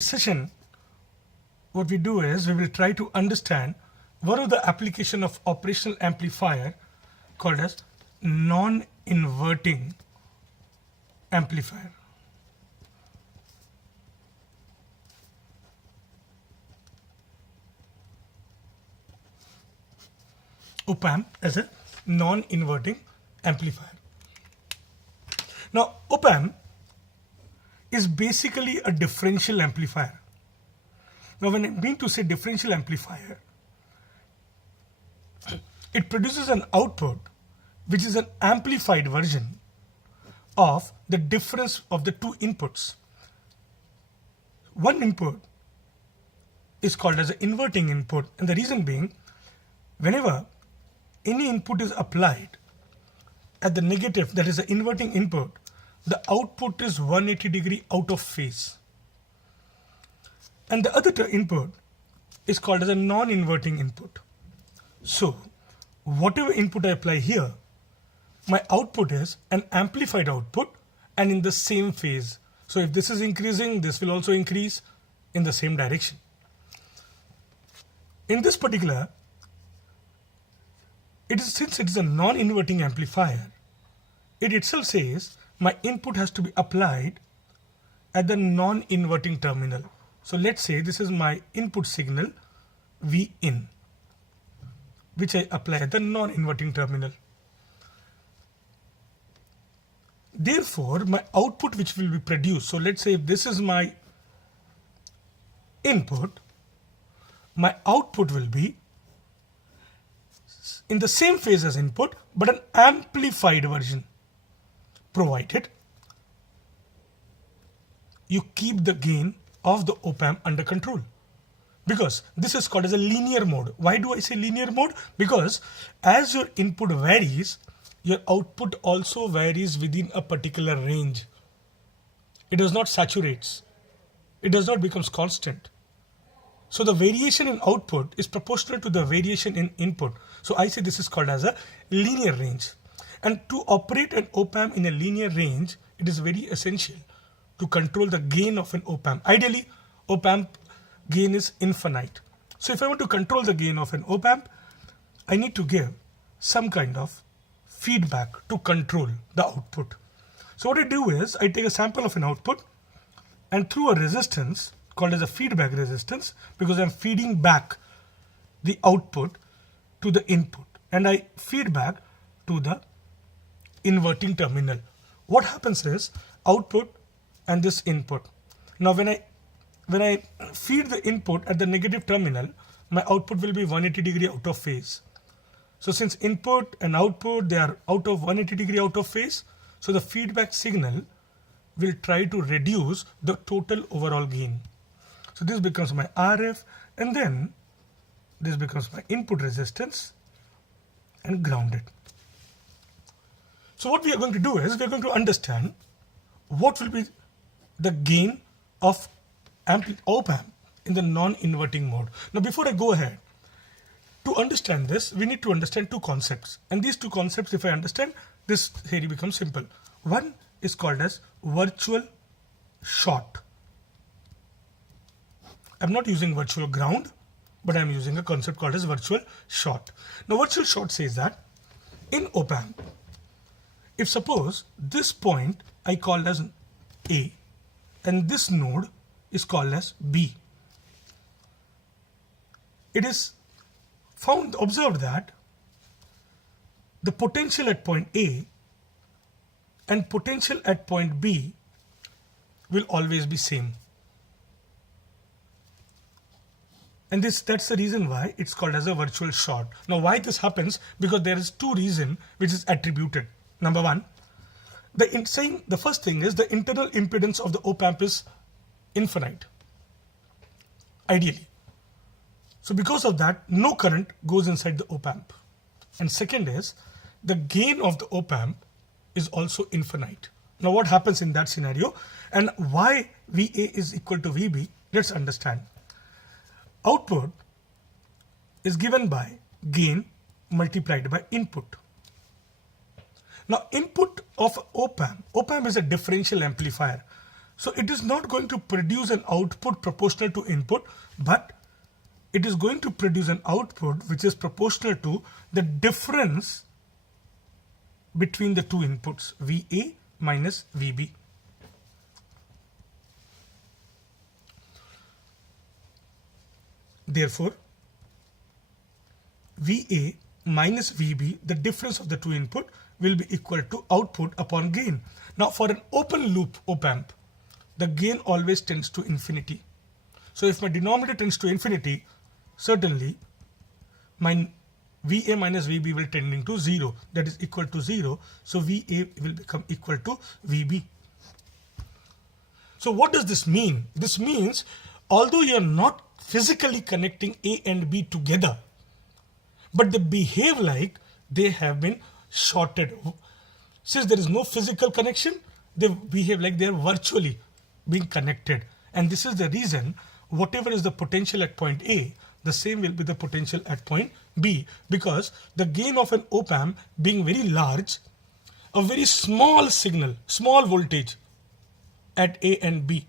Session, what we do is we will try to understand one of the application of operational amplifier called as non-inverting amplifier. OPAMP as a non-inverting amplifier. Now OPAMP is basically a differential amplifier. Now when I mean to say differential amplifier, it produces an output which is an amplified version of the difference of the two inputs. One input is called as an inverting input, and the reason being, whenever any input is applied at the negative, that is the inverting input, the output is 180 degree out of phase. And the other input is called as a non-inverting input. So whatever input I apply here, my output is an amplified output and in the same phase. So if this is increasing, this will also increase in the same direction. In this particular, since it is a non-inverting amplifier, it itself says my input has to be applied at the non-inverting terminal. So let's say this is my input signal V in, which I apply at the non-inverting terminal. Therefore, my output which will be produced, so let's say if this is my input, my output will be in the same phase as input but an amplified version, provided you keep the gain of the OPAMP under control, because this is called as a linear mode. Why do I say linear mode? Because as your input varies, your output also varies within a particular range. It does not saturate. It does not become constant. So the variation in output is proportional to the variation in input. So I say this is called as a linear range. And to operate an OPAMP in a linear range, it is very essential to control the gain of an OPAMP. Ideally, OPAMP gain is infinite. So if I want to control the gain of an OPAMP, I need to give some kind of feedback to control the output. So what I do is I take a sample of an output and through a resistance called as a feedback resistance, because I'm feeding back the output to the input and I feed back to the inverting terminal. What happens is output and this input. Now when I feed the input at the negative terminal, my output will be 180 degree out of phase. So since input and output, they are out of 180 degree out of phase, so the feedback signal will try to reduce the total overall gain. So this becomes my RF, and then this becomes my input resistance and grounded. So what we are going to do is we are going to understand what will be the gain of OPAMP in the non-inverting mode. Now before I go ahead, to understand this, we need to understand two concepts. And these two concepts, if I understand, this theory becomes simple. One is called as virtual short. I'm not using virtual ground, but I'm using a concept called as virtual short. Now virtual short says that in OPAMP, if suppose this point I called as A and this node is called as B, it is observed that the potential at point A and potential at point B will always be same. And that's the reason why it's called as a virtual short. Now why this happens? Because there is two reasons which is attributed. Number one, the first thing is the internal impedance of the OPAMP is infinite, ideally. So because of that, no current goes inside the OPAMP. And second is the gain of the OPAMP is also infinite. Now what happens in that scenario and why VA is equal to VB? Let's understand. Output is given by gain multiplied by input. Now input of OPAMP is a differential amplifier. So it is not going to produce an output proportional to input, but it is going to produce an output which is proportional to the difference between the two inputs, VA minus VB. Therefore, VA minus VB, the difference of the two input, will be equal to output upon gain. Now for an open loop op-amp, the gain always tends to infinity. So if my denominator tends to infinity, certainly my VA minus VB will tending to 0, that is equal to 0. So VA will become equal to VB. So what does this mean? This means although you are not physically connecting A and B together, but they behave like they have been shorted. Since there is no physical connection, they behave like they are virtually being connected. And this is the reason whatever is the potential at point A, the same will be the potential at point B, because the gain of an op-amp being very large, a very small signal, small voltage at A and B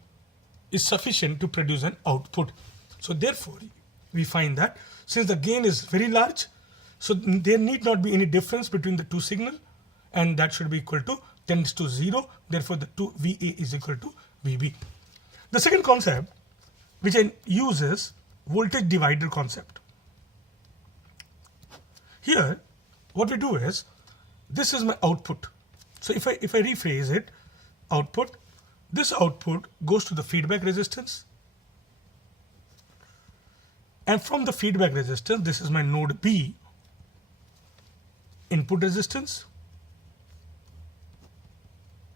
is sufficient to produce an output. So therefore, we find that since the gain is very large, so there need not be any difference between the two signal, and that should be equal to tends to 0. Therefore, the two VA is equal to VB. The second concept which I use is voltage divider concept. Here, what we do is, this is my output. So if I rephrase it, output, this output goes to the feedback resistance, and from the feedback resistance, this is my node B, input resistance,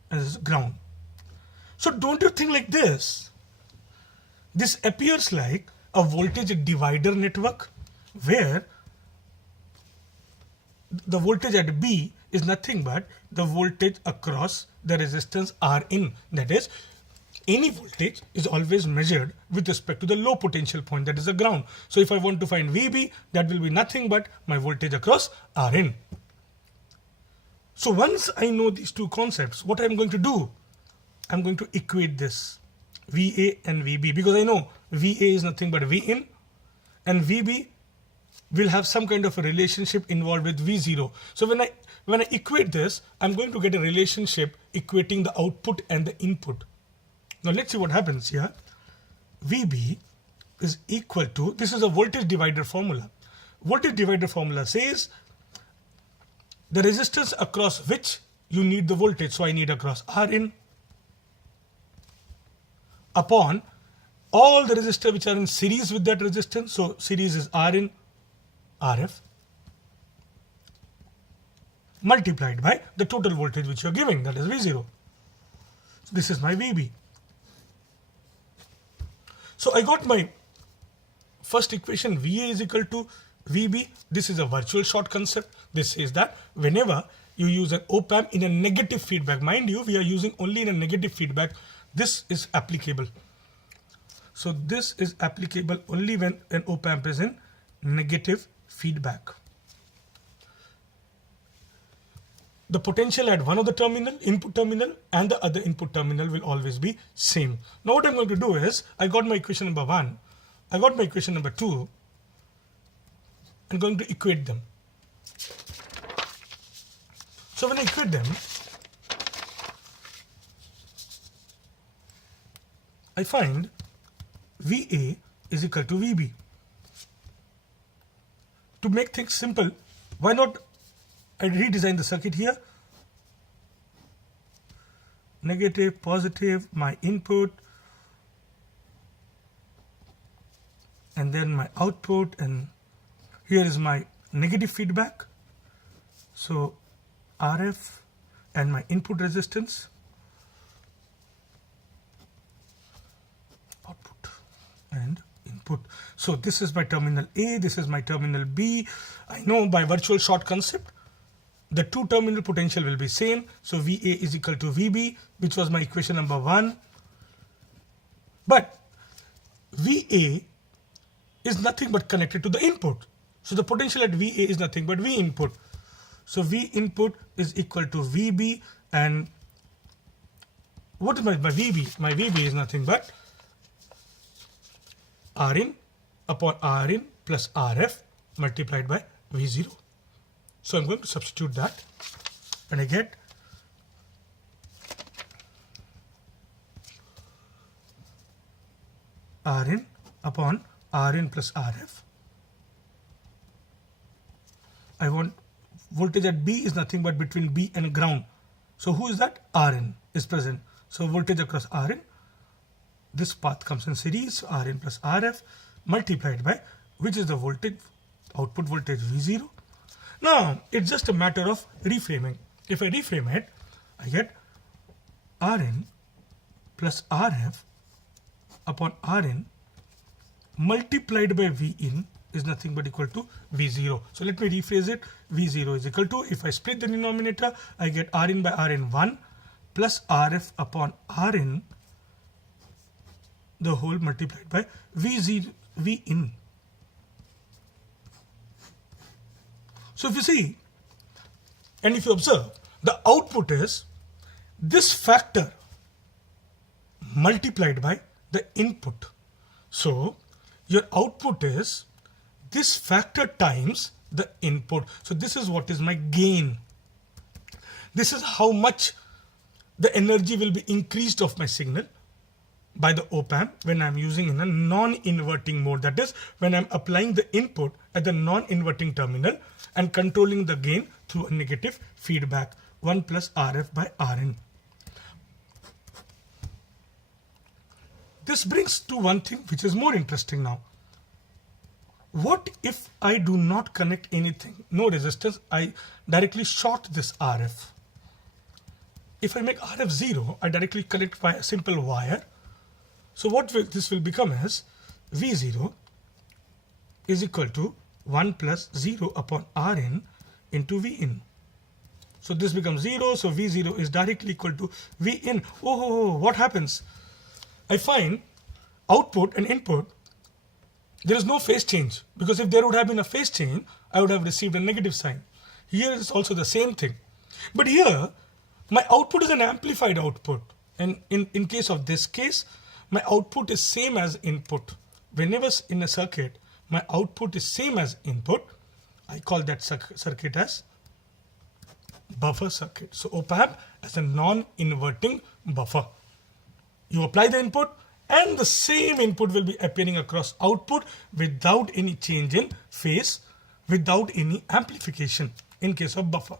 and this is ground. So don't you think like this? This appears like a voltage divider network where the voltage at B is nothing but the voltage across the resistance Rin. That is, any voltage is always measured with respect to the low potential point, that is the ground. So if I want to find VB, that will be nothing but my voltage across Rin. So once I know these two concepts, what I'm going to do, I'm going to equate this VA and VB, because I know VA is nothing but Vin, and VB will have some kind of a relationship involved with V0. So when I equate this, I'm going to get a relationship equating the output and the input. Now let's see what happens here. VB is equal to, this is a voltage divider formula. Voltage divider formula says the resistance across which you need the voltage. So I need across Rin upon all the resistors which are in series with that resistance. So series is Rin, Rf, multiplied by the total voltage which you are giving, that is V0. So this is my VB. So I got my first equation, VA is equal to VB. This is a virtual short concept. This says that whenever you use an op-amp in a negative feedback, mind you, we are using only in a negative feedback, this is applicable. So this is applicable only when an op-amp is in negative feedback. The potential at one of the terminal, input terminal, and the other input terminal will always be same. Now what I'm going to do is, I got my equation number 1, I got my equation number 2, I'm going to equate them. So when I equate them, I find VA is equal to VB. To make things simple, why not I redesign the circuit here? Negative, positive, my input, and then my output, and here is my negative feedback. So RF and my input resistance, output and input. So this is my terminal A, this is my terminal B. I know by virtual short concept, the two terminal potential will be same. So VA is equal to VB, which was my equation number 1. But VA is nothing but connected to the input. So the potential at VA is nothing but V input. So V input is equal to VB, and what is my VB? My VB is nothing but Rin upon Rin plus Rf multiplied by V0. So I'm going to substitute that and I get Rin upon Rin plus Rf. I want voltage at B is nothing but between B and ground. So who is that? Rn is present. So voltage across Rn, this path comes in series, so Rn plus Rf multiplied by, which is the voltage, output voltage V0. Now it's just a matter of reframing. If I reframe it, I get Rn plus Rf upon Rn multiplied by Vin is nothing but equal to V0. So let me rephrase it. V0 is equal to, if I split the denominator, I get Rin by Rn1 plus Rf upon Rn, the whole multiplied by V0, Vin. So if you see, and if you observe, the output is this factor multiplied by the input. So your output is this factor times the input. So this is what is my gain. This is how much the energy will be increased of my signal by the op-amp when I'm using in a non-inverting mode. That is, when I'm applying the input at the non-inverting terminal and controlling the gain through a negative feedback, 1 plus Rf by Rn. This brings to one thing which is more interesting now. What if I do not connect anything, no resistance, I directly short this Rf? If I make Rf 0, I directly connect by a simple wire. So what this will become as V0 is equal to 1 plus 0 upon Rn into Vin. So this becomes 0, so V0 is directly equal to Vin. Oh, what happens? I find output and input, there is no phase change, because if there would have been a phase change, I would have received a negative sign. Here is also the same thing. But here, my output is an amplified output. And in case of this case, my output is same as input. Whenever in a circuit, my output is same as input, I call that circuit as buffer circuit. So op-amp as a non-inverting buffer. You apply the input and the same input will be appearing across output without any change in phase, without any amplification in case of buffer.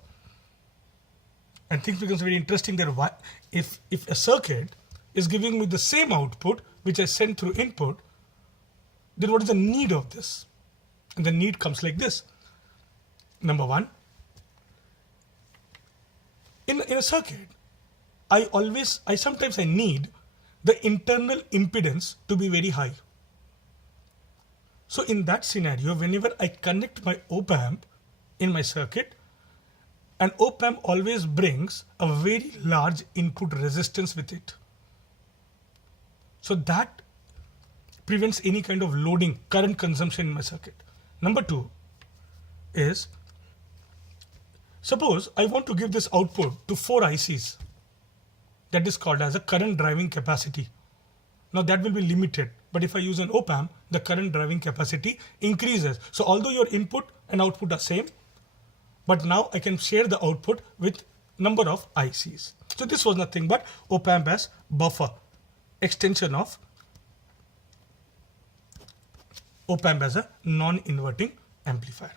And things becomes very interesting that why, if a circuit is giving me the same output which I send through input, then what is the need of this? And the need comes like this. Number one, in a circuit, sometimes I need the internal impedance to be very high. So in that scenario, whenever I connect my op-amp in my circuit, an op-amp always brings a very large input resistance with it. So that prevents any kind of loading, current consumption in my circuit. Number two is, suppose I want to give this output to 4 ICs. That is called as a current driving capacity. Now that will be limited, but if I use an op-amp, the current driving capacity increases. So although your input and output are same, but now I can share the output with number of ICs. So this was nothing but op-amp as buffer, extension of op-amp as a non-inverting amplifier.